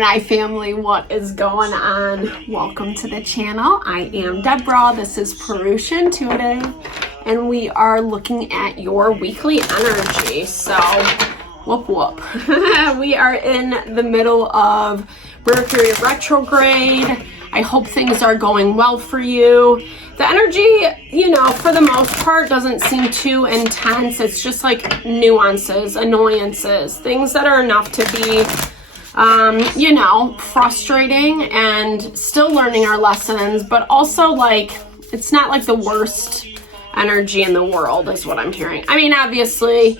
Gemini family, what is going on? Welcome to the channel. I am Deborah. This is Purusha Intuitive, and we are looking at your weekly energy. So, whoop whoop. We are in the middle of Mercury retrograde. I hope things are going well for you. The energy, for the most part doesn't seem too intense. It's just like nuances, annoyances, things that are enough to be, frustrating and still learning our lessons, but also like, it's not like the worst energy in the world is what I'm hearing. I mean, obviously,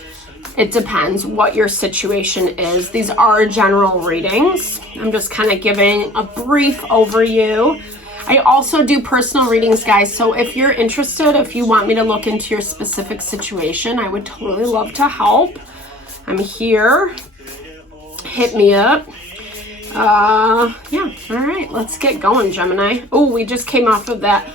it depends what your situation is. These are general readings. I'm just kind of giving a brief overview. I also do personal readings, guys. So if you're interested, if you want me to look into your specific situation, I would totally love to help. I'm here. Hit me up. All right, let's get going, Gemini. Oh, we just came off of that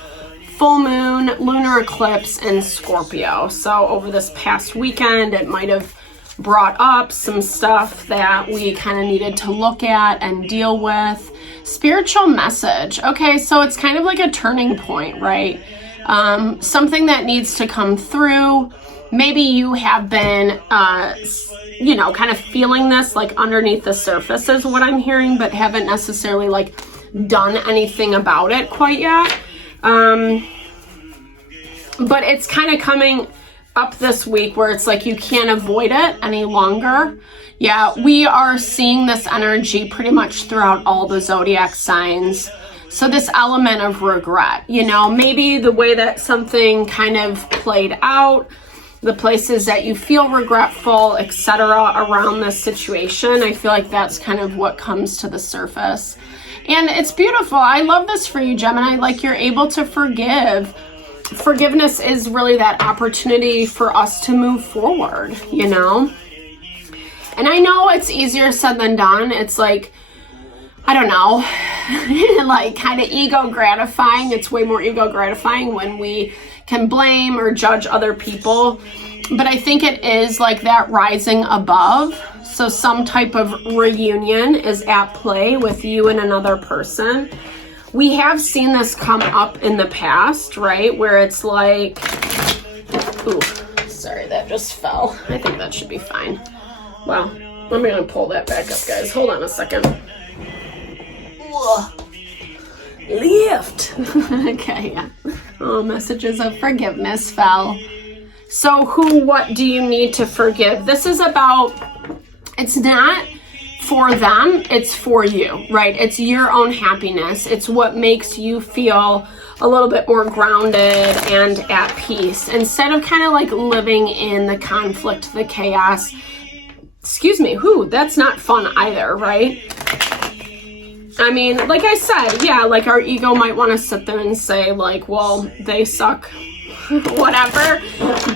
full moon lunar eclipse in Scorpio. So over this past weekend, it might have brought up some stuff that we kind of needed to look at and deal with. Spiritual message. Okay, so it's kind of like a turning point, right? Something that needs to come through. Maybe you have been, kind of feeling this like underneath the surface is what I'm hearing, but haven't necessarily like done anything about it quite yet. But it's kind of coming up this week where it's like you can't avoid it any longer. Yeah, we are seeing this energy pretty much throughout all the zodiac signs. So this element of regret, maybe the way that something kind of played out, the places that you feel regretful, etc. around this situation. I feel like that's kind of what comes to the surface. And it's beautiful. I love this for you, Gemini. Like, you're able to forgive. Forgiveness is really that opportunity for us to move forward, And I know it's easier said than done. It's like, I don't know, like kind of ego gratifying. It's way more ego gratifying when we can blame or judge other people. But I think it is like that rising above. So some type of reunion is at play with you and another person. We have seen this come up in the past, right? Where it's like, ooh, sorry, that just fell. I think that should be fine. Wow, I'm gonna pull that back up, guys. Hold on a second. Lift. Okay, yeah. Oh, messages of forgiveness fell. So what do you need to forgive? This is about, it's not for them, it's for you, right? It's your own happiness. It's what makes you feel a little bit more grounded and at peace. Instead of kind of like living in the conflict, the chaos. Excuse me, that's not fun either, right? I mean, like I said, yeah, like our ego might want to sit there and say like, well, they suck, whatever.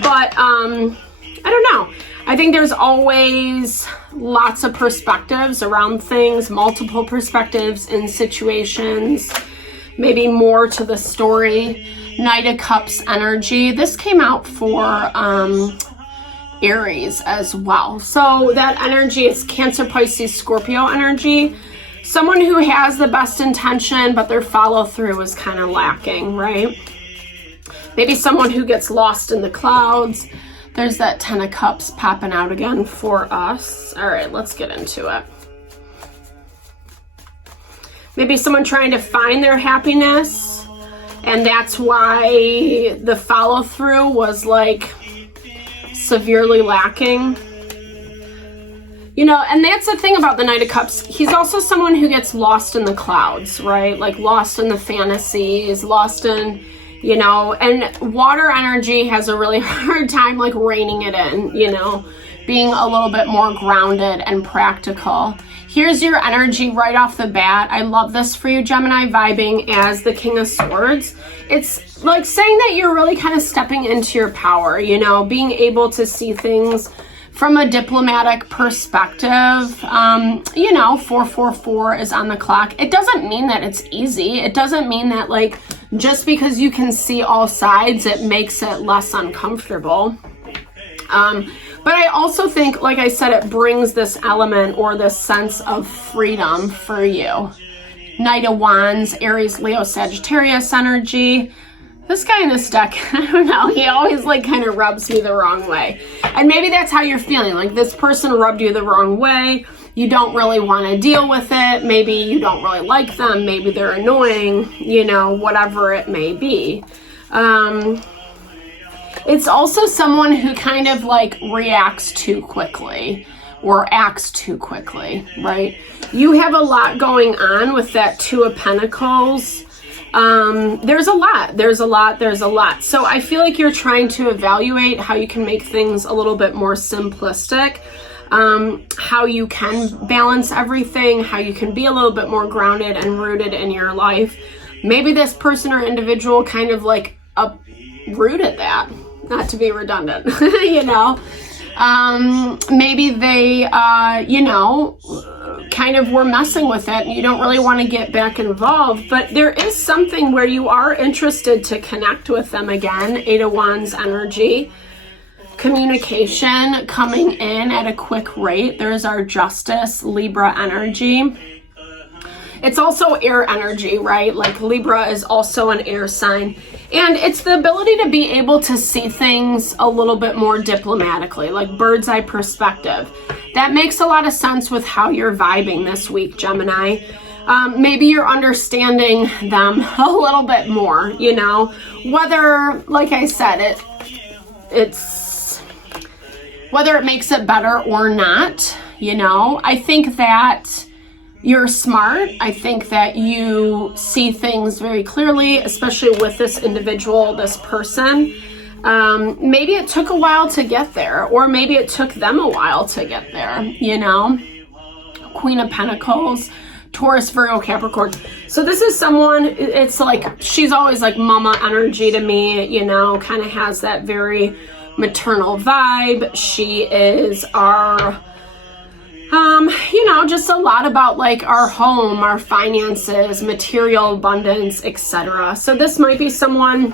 But I don't know. I think there's always lots of perspectives around things, multiple perspectives in situations, maybe more to the story. Knight of Cups energy. This came out for Aries as well. So that energy is Cancer, Pisces, Scorpio energy. Someone who has the best intention, but their follow through is kind of lacking, right? Maybe someone who gets lost in the clouds. There's that 10 of Cups popping out again for us. All right, let's get into it. Maybe someone trying to find their happiness, and that's why the follow through was like severely lacking. And that's the thing about the Knight of Cups. He's also someone who gets lost in the clouds, right? Like lost in the fantasies, lost in, and water energy has a really hard time like reining it in, being a little bit more grounded and practical. Here's your energy right off the bat. I love this for you, Gemini, vibing as the King of Swords. It's like saying that you're really kind of stepping into your power, being able to see things from a diplomatic perspective. 444 is on the clock. It doesn't mean that it's easy. It doesn't mean that like just because you can see all sides, it makes it less uncomfortable. But I also think, like I said, it brings this element or this sense of freedom for you. Knight of Wands, Aries, Leo, Sagittarius energy. This guy in this deck, I don't know, he always like kind of rubs me the wrong way. And maybe that's how you're feeling. Like this person rubbed you the wrong way. You don't really want to deal with it. Maybe you don't really like them. Maybe they're annoying, you know, whatever it may be. It's also someone who kind of like reacts too quickly or acts too quickly, right? You have a lot going on with that Two of Pentacles. There's a lot. So I feel like you're trying to evaluate how you can make things a little bit more simplistic, how you can balance everything, how you can be a little bit more grounded and rooted in your life. Maybe this person or individual kind of like uprooted that, not to be redundant, you know. Maybe they, you know, kind of were messing with it and you don't really want to get back involved, but there is something where you are interested to connect with them again. Eight of Wands energy, communication coming in at a quick rate. There's our Justice, Libra energy. It's also air energy, right? Like Libra is also an air sign. And it's the ability to be able to see things a little bit more diplomatically, like bird's eye perspective. That makes a lot of sense with how you're vibing this week, Gemini. Maybe you're understanding them a little bit more, you know, whether, like I said, whether it makes it better or not, you know. I think that you're smart. I think that you see things very clearly, especially with this individual, this person. Maybe it took a while to get there, or maybe it took them a while to get there, you know. Queen of Pentacles, Taurus, Virgo, Capricorn. So this is someone, it's like, she's always like mama energy to me, you know, kind of has that very maternal vibe. She is our... you know, just a lot about like our home, our finances, material abundance, etc. So this might be someone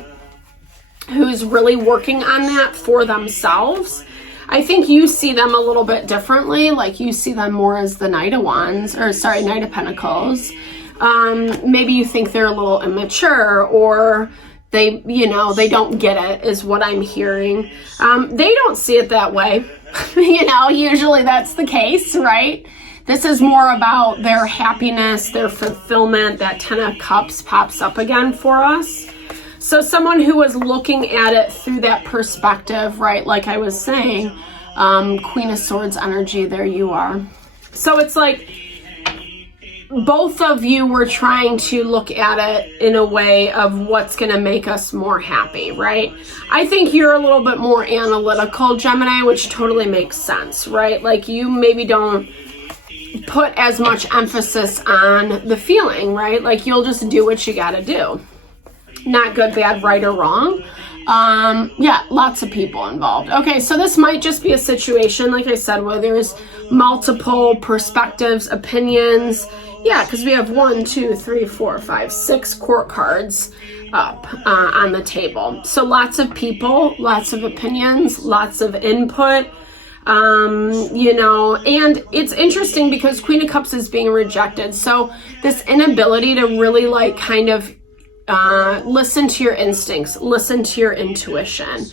who's really working on that for themselves. I think you see them a little bit differently. Like you see them more as the Knight of Wands, or sorry, Knight of Pentacles. Maybe you think they're a little immature, or they, you know, they don't get it, is what I'm hearing. They don't see it that way. You know, usually that's the case, right? This is more about their happiness, their fulfillment. That Ten of Cups pops up again for us. So someone who was looking at it through that perspective, right? Like I was saying, Queen of Swords energy, there you are. So it's like both of you were trying to look at it in a way of what's going to make us more happy, right? I think you're a little bit more analytical, Gemini, which totally makes sense, right? Like you maybe don't put as much emphasis on the feeling, right? Like you'll just do what you got to do. Not good, bad, right, or wrong. Yeah, lots of people involved. Okay, so this might just be a situation, like I said, where there's multiple perspectives, opinions. Yeah, because we have 1, 2, 3, 4, 5, 6 court cards up on the table. So lots of people, lots of opinions, lots of input, you know, and it's interesting because Queen of Cups is being rejected. So this inability to really like kind of listen to your instincts, listen to your intuition.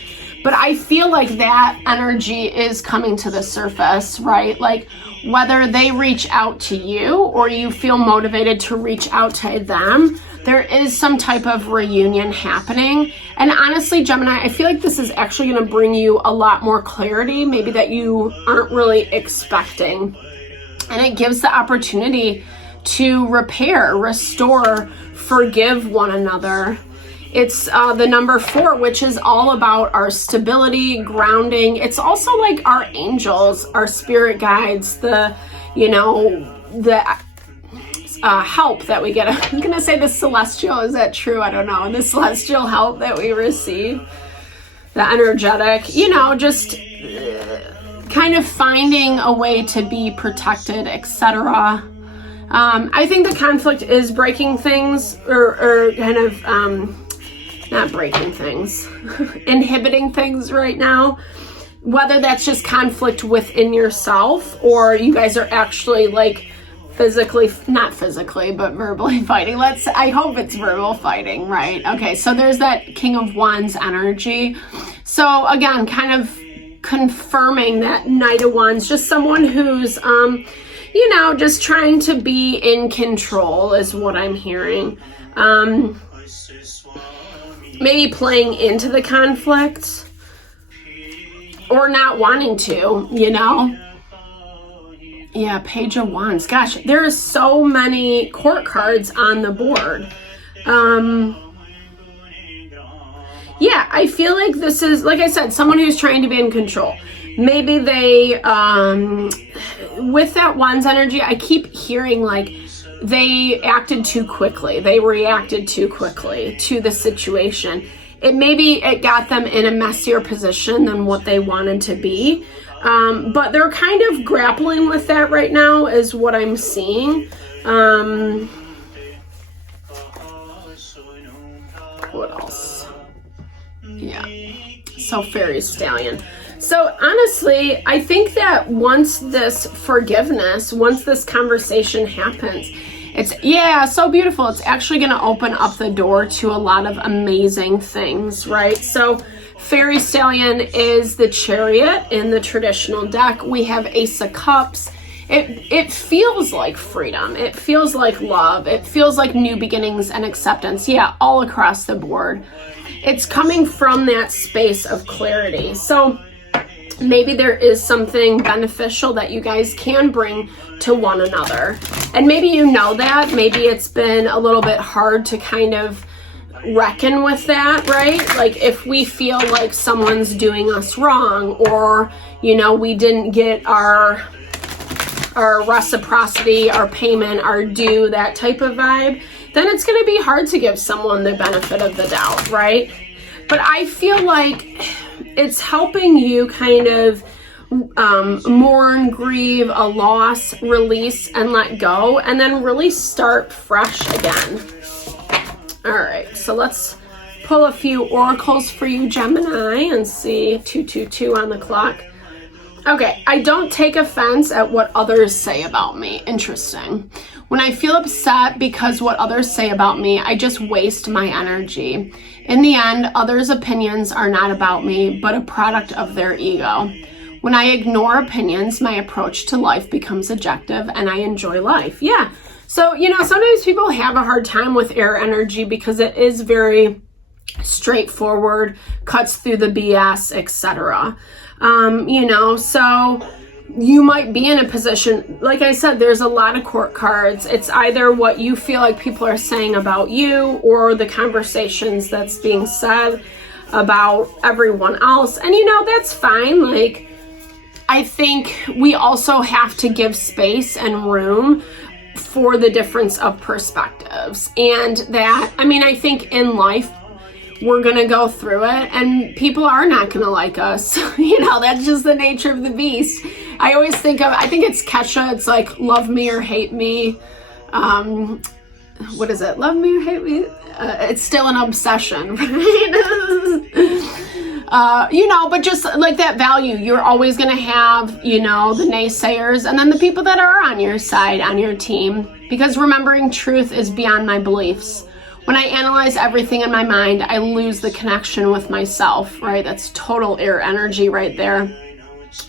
But I feel like that energy is coming to the surface, right? Like whether they reach out to you or you feel motivated to reach out to them, there is some type of reunion happening. And honestly, Gemini, I feel like this is actually going to bring you a lot more clarity, maybe that you aren't really expecting. And it gives the opportunity to repair, restore, forgive one another. It's the number 4, which is all about our stability, grounding. It's also like our angels, our spirit guides, the, you know, the help that we get. I'm going to say the celestial. Is that true? I don't know. The celestial help that we receive. The energetic, you know, just kind of finding a way to be protected, etc. I think the conflict is breaking things or kind of... not breaking things, inhibiting things right now. whether that's just conflict within yourself or you guys are actually like physically, not physically, but verbally fighting. I hope it's verbal fighting, right? Okay, so there's that King of Wands energy. So again, kind of confirming that Knight of Wands, just someone who's, you know, just trying to be in control is what I'm hearing. Maybe playing into the conflict or not wanting to, you know? Yeah, Page of Wands. Gosh, there are so many court cards on the board. Yeah, I feel like this is, like I said, someone who's trying to be in control. Maybe they, with that Wands energy, I keep hearing like they acted too quickly. They reacted too quickly to the situation. It got them in a messier position than what they wanted to be. But they're kind of grappling with that right now is what I'm seeing. What else? Yeah. So Fairy Stallion. So honestly, I think that once this conversation happens, so beautiful. It's actually going to open up the door to a lot of amazing things, right? So Fairy Stallion is the Chariot in the traditional deck. We have Ace of Cups. It feels like freedom. It feels like love. It feels like new beginnings and acceptance. Yeah, all across the board. It's coming from that space of clarity. So maybe there is something beneficial that you guys can bring to one another. And maybe you know that. Maybe it's been a little bit hard to kind of reckon with that, right? Like if we feel like someone's doing us wrong, or, you know, we didn't get our reciprocity, our payment, our due, that type of vibe, then it's going to be hard to give someone the benefit of the doubt, right? But I feel like it's helping you kind of mourn, grieve a loss, release, and let go, and then really start fresh again. All right, so let's pull a few oracles for you, Gemini, and see 222 on the clock. Okay, I don't take offense at what others say about me. Interesting. When I feel upset because what others say about me, I just waste my energy. In the end, others' opinions are not about me, but a product of their ego. When I ignore opinions, my approach to life becomes objective and I enjoy life. Yeah. So, you know, sometimes people have a hard time with air energy because it is very straightforward, cuts through the BS, etc. You know, so you might be in a position, like I said, there's a lot of court cards. It's either what you feel like people are saying about you or the conversations that's being said about everyone else. And, you know, that's fine. Like, I think we also have to give space and room for the difference of perspectives. And that, I mean, I think in life, we're going to go through it and people are not going to like us. You know, that's just the nature of the beast. I always think it's Kesha. It's like, love me or hate me. What is it? Love me or hate me? It's still an obsession, right? You know, but just like that value, you're always going to have, you know, the naysayers and then the people that are on your side, on your team, because remembering truth is beyond my beliefs. When I analyze everything in my mind, I lose the connection with myself, right? That's total air energy right there.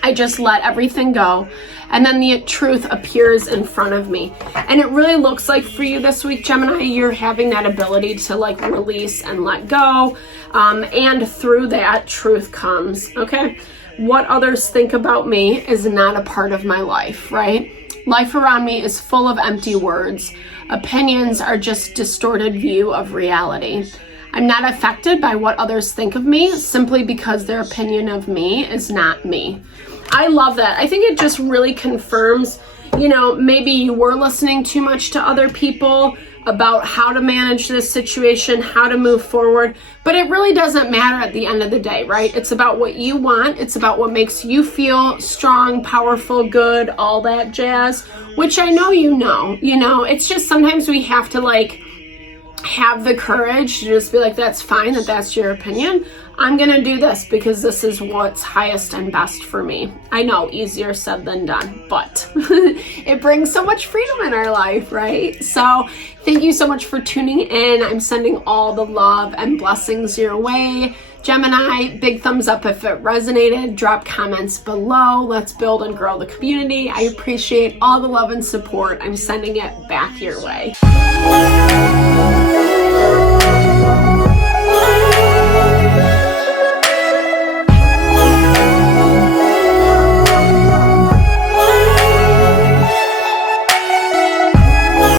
I just let everything go. And then the truth appears in front of me. And it really looks like for you this week, Gemini, you're having that ability to like release and let go. And through that, truth comes, okay? What others think about me is not a part of my life, right? Life around me is full of empty words. Opinions are just distorted view of reality. I'm not affected by what others think of me simply because their opinion of me is not me. I love that. I think it just really confirms, you know, maybe you were listening too much to other people about how to manage this situation, how to move forward, but it really doesn't matter at the end of the day, right? It's about what you want. It's about what makes you feel strong, powerful, good, all that jazz, which I know you know, it's just sometimes we have to like have the courage to just be like, that's fine, that's your opinion. I'm gonna do this because this is what's highest and best for me. I know, easier said than done, but it brings so much freedom in our life, right? So thank you so much for tuning in. I'm sending all the love and blessings your way. Gemini, big thumbs up if it resonated. Drop comments below. Let's build and grow the community. I appreciate all the love and support. I'm sending it back your way.